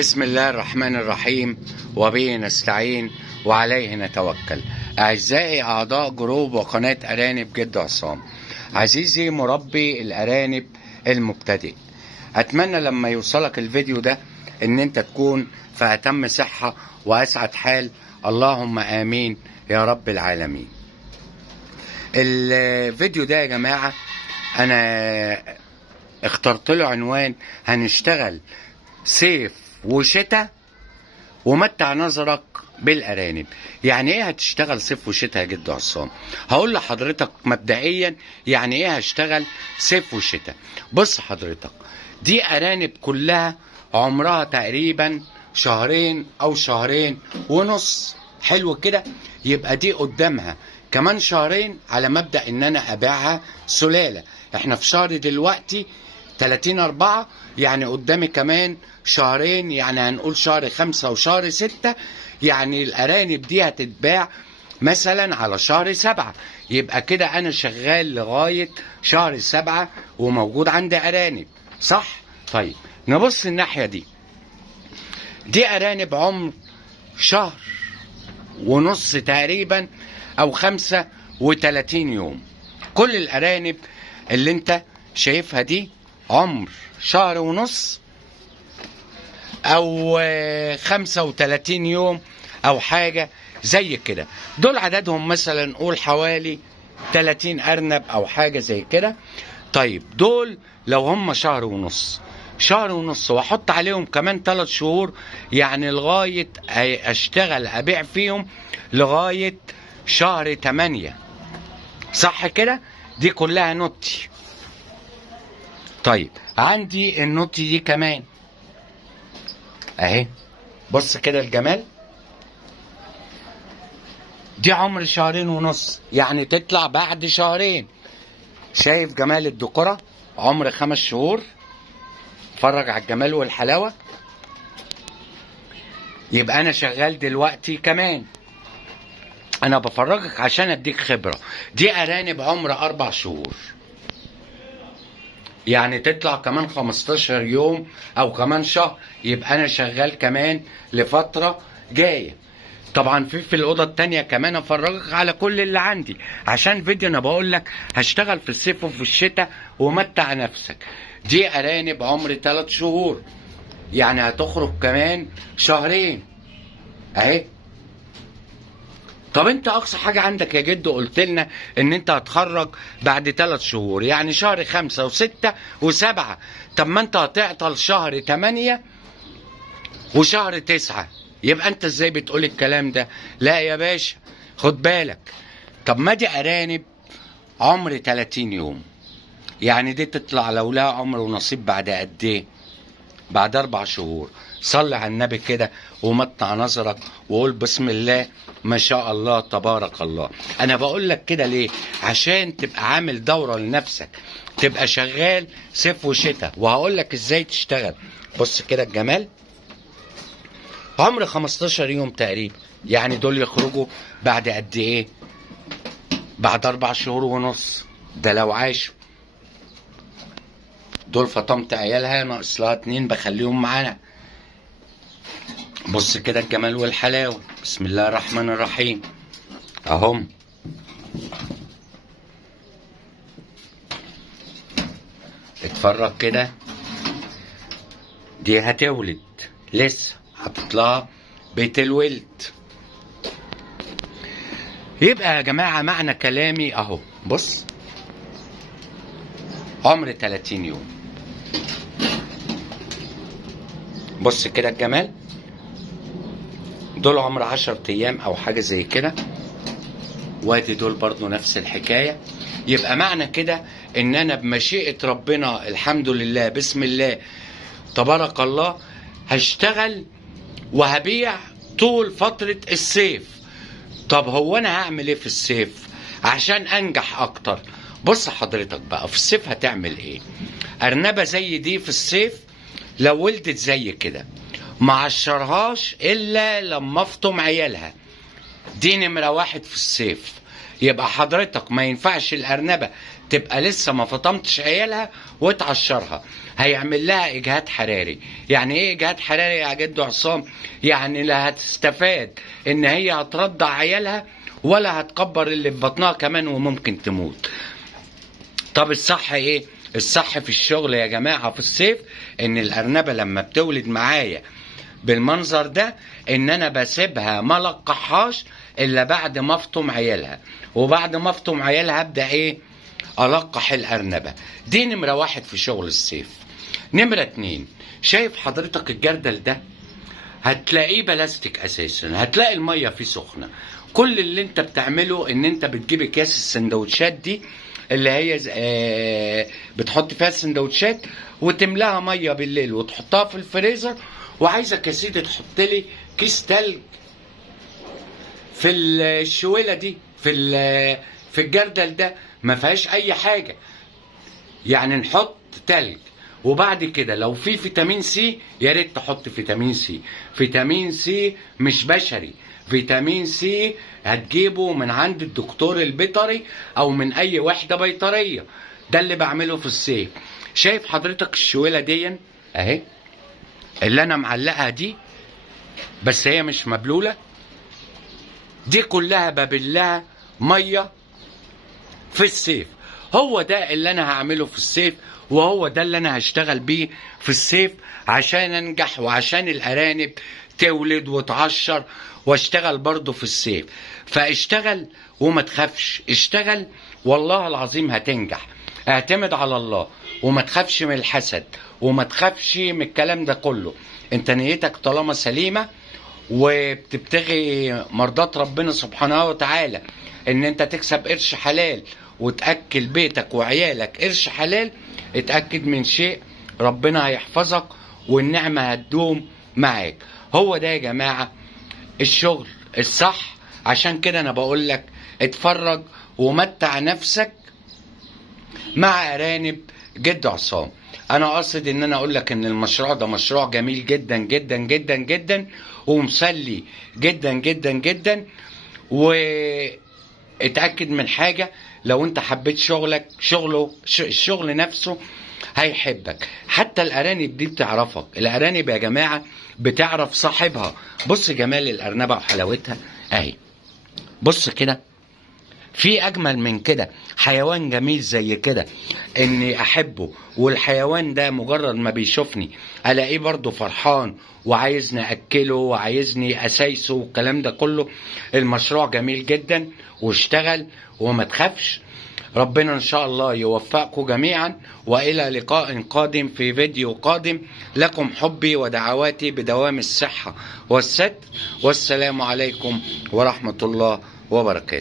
بسم الله الرحمن الرحيم، وبه نستعين وعليه نتوكل. أعزائي أعضاء جروب وقناة أرانب جد عصام، عزيزي مربي الأرانب المبتدئ، أتمنى لما يوصلك الفيديو ده إن أنت تكون في أتم صحة وأسعد حال، اللهم آمين يا رب العالمين. الفيديو ده يا جماعة أنا اخترت له عنوان هنشتغل صيف وشتاء ومتع نظرك بالأرانب. يعني ايه هتشتغل صيف وشتاء يا جد عصام؟ هقول لحضرتك مبدئيا يعني ايه هشتغل صيف وشتاء. بص حضرتك، دي أرانب كلها عمرها تقريبا شهرين أو شهرين ونص، حلو كده. يبقى دي قدامها كمان شهرين على مبدأ ان انا ابيعها سلالة. احنا في شهر دلوقتي 30/4، يعني قدامي كمان شهرين، يعني هنقول شهر 5 وشهر 6. يعني الأرانب دي هتتباع مثلا على شهر 7، يبقى كده أنا شغال لغاية شهر 7 وموجود عندي أرانب، صح؟ طيب نبص الناحية دي أرانب عمر شهر ونص تقريبا أو 35 يوم. كل الأرانب اللي انت شايفها دي عمر شهر ونص او 35 يوم او حاجة زي كده. دول عددهم مثلا نقول حوالي 30 ارنب او حاجة زي كده. طيب دول لو هم شهر ونص واحط عليهم كمان 3 شهور، يعني لغاية اشتغل ابيع فيهم لغاية شهر 8، صح كده؟ دي كلها نوتي. طيب عندي النوتي دي كمان اهي، بص كده الجمال، دي عمر شهرين ونص، يعني تطلع بعد شهرين. شايف جمال الدكرة؟ عمر 5 شهور. اتفرج على الجمال والحلاوة. يبقى انا شغال دلوقتي كمان، انا بفرجك عشان اديك خبرة. دي ارانب عمر 4 شهور، يعني تطلع كمان 15 يوم او كمان شهر، يبقى انا شغال كمان لفترة جاية. طبعا في الاوضه التانية كمان افرجك على كل اللي عندي، عشان فيديو انا بقول لك هشتغل في الصيف وفي الشتاء ومتع نفسك. دي ارانب عمر 3 شهور، يعني هتخرج كمان شهرين اهي. طب انت اقصى حاجة عندك يا جد قلت لنا ان انت هتخرج بعد 3 شهور، يعني شهر 5 و6 و7. طب ما انت هتعطل شهر 8 وشهر 9، يبقى انت ازاي بتقول الكلام ده؟ لا يا باشا خد بالك. طب ما دي ارانب عمر 30 يوم، يعني دي تطلع لو لها عمر ونصيب بعد قد ايه؟ بعد 4 شهور. صلي على النبي كده ومتع نظرك وقول بسم الله ما شاء الله تبارك الله. انا بقول لك كده ليه؟ عشان تبقى عامل دورة لنفسك، تبقى شغال صيف وشتاء. وهقول لك ازاي تشتغل. بص كده الجمال، عمر 15 يوم تقريبا، يعني دول يخرجوا بعد قد ايه؟ بعد 4 شهور ونص. ده لو عاشوا. دول فطمت عيالها ناقص لها 2 بخليهم معانا. بص كده الجمال والحلاوة، بسم الله الرحمن الرحيم اهم. اتفرج كده، دي هتولد لسه، هتطلع بيت الولد. يبقى يا جماعة معنى كلامي اهو، بص عمر 30 يوم. بص كده الجمال، دول عمر 10 ايام او حاجة زي كده، وادي دول برضو نفس الحكاية. يبقى معنى كده ان انا بمشيئة ربنا الحمد لله بسم الله تبارك الله هشتغل وهبيع طول فترة الصيف. طب هو انا هعمل ايه في الصيف عشان انجح اكتر؟ بص حضرتك بقى، في الصيف هتعمل ايه؟ ارنبة زي دي في الصيف لو ولدت زي كده ما عشرهاش الا لما افطم عيالها. دي نمرة 1 في الصيف. يبقى حضرتك ما ينفعش الارنبة تبقى لسه ما فطمتش عيالها وتعشرها. هيعمل لها اجهاد حراري. يعني ايه اجهاد حراري يا جد عصام؟ يعني لا هتستفاد ان هي هترضع عيالها ولا هتكبر اللي في بطنها كمان وممكن تموت. طب الصح ايه؟ الصح في الشغل يا جماعة في الصيف ان الارنبة لما بتولد معايا بالمنظر ده ان انا بسيبها ما لقحهاش الا بعد ما افطم عيالها، وبعد ما افطم عيالها ابدا ايه؟ القح الارنبة. دي نمرة 1 في شغل الصيف. نمرة 2، شايف حضرتك الجردل ده؟ هتلاقيه بلاستيك اساسا، هتلاقي المية فيه سخنة. كل اللي انت بتعمله ان انت بتجيب اكياس السندوتشات دي اللي هي بتحط فيها السندوتشات وتملاها ميه بالليل وتحطها في الفريزر، وعايزك يا سيدي تحط لي كيس تلج في الشويله دي في الجردل ده، ما فيهاش اي حاجه. يعني نحط تلج، وبعد كده لو في فيتامين سي يا ريت تحط فيتامين سي. فيتامين سي مش بشري، فيتامين سي هتجيبه من عند الدكتور البيطري او من اي وحده بيطريه. ده اللي بعمله في الصيف. شايف حضرتك الشويله دي اهي اللي انا معلقها دي، بس هي مش مبلوله، دي كلها ببلها ميه في الصيف. هو ده اللي انا هعمله في الصيف، وهو ده اللي انا هشتغل بيه في الصيف عشان انجح وعشان الارانب تولد وتعشر، واشتغل برضو في الصيف. فاشتغل وما تخافش، اشتغل والله العظيم هتنجح. اعتمد على الله وما تخافش من الحسد وما تخافش من الكلام ده كله. انت نيتك طالما سليمة وبتبتغي مرضات ربنا سبحانه وتعالى ان انت تكسب قرش حلال وتأكل بيتك وعيالك قرش حلال، اتأكد من شيء، ربنا هيحفظك والنعمة هتدوم معاك. هو ده يا جماعة الشغل الصح. عشان كده انا بقول لك اتفرج ومتع نفسك مع ارانب جد عصام. انا قاصد ان انا اقول لك ان المشروع ده مشروع جميل جدا جدا جدا جدا ومسلي جدا جدا جدا. واتأكد من حاجة، لو انت حبيت شغلك الشغل نفسه هيحبك. حتى الارانب دي بتعرفك. الارانب يا جماعة بتعرف صاحبها. بص جمال الارنبة وحلاوتها اهي، بص كده. في اجمل من كده حيوان جميل زي كده اني احبه، والحيوان ده مجرد ما بيشوفني الاقيه برضه فرحان وعايزني اكله وعايزني اسايسه والكلام ده كله. المشروع جميل جدا واشتغل وما تخافش. ربنا ان شاء الله يوفقكم جميعا، والى لقاء قادم في فيديو قادم. لكم حبي ودعواتي بدوام الصحة والستر، والسلام عليكم ورحمة الله وبركاته.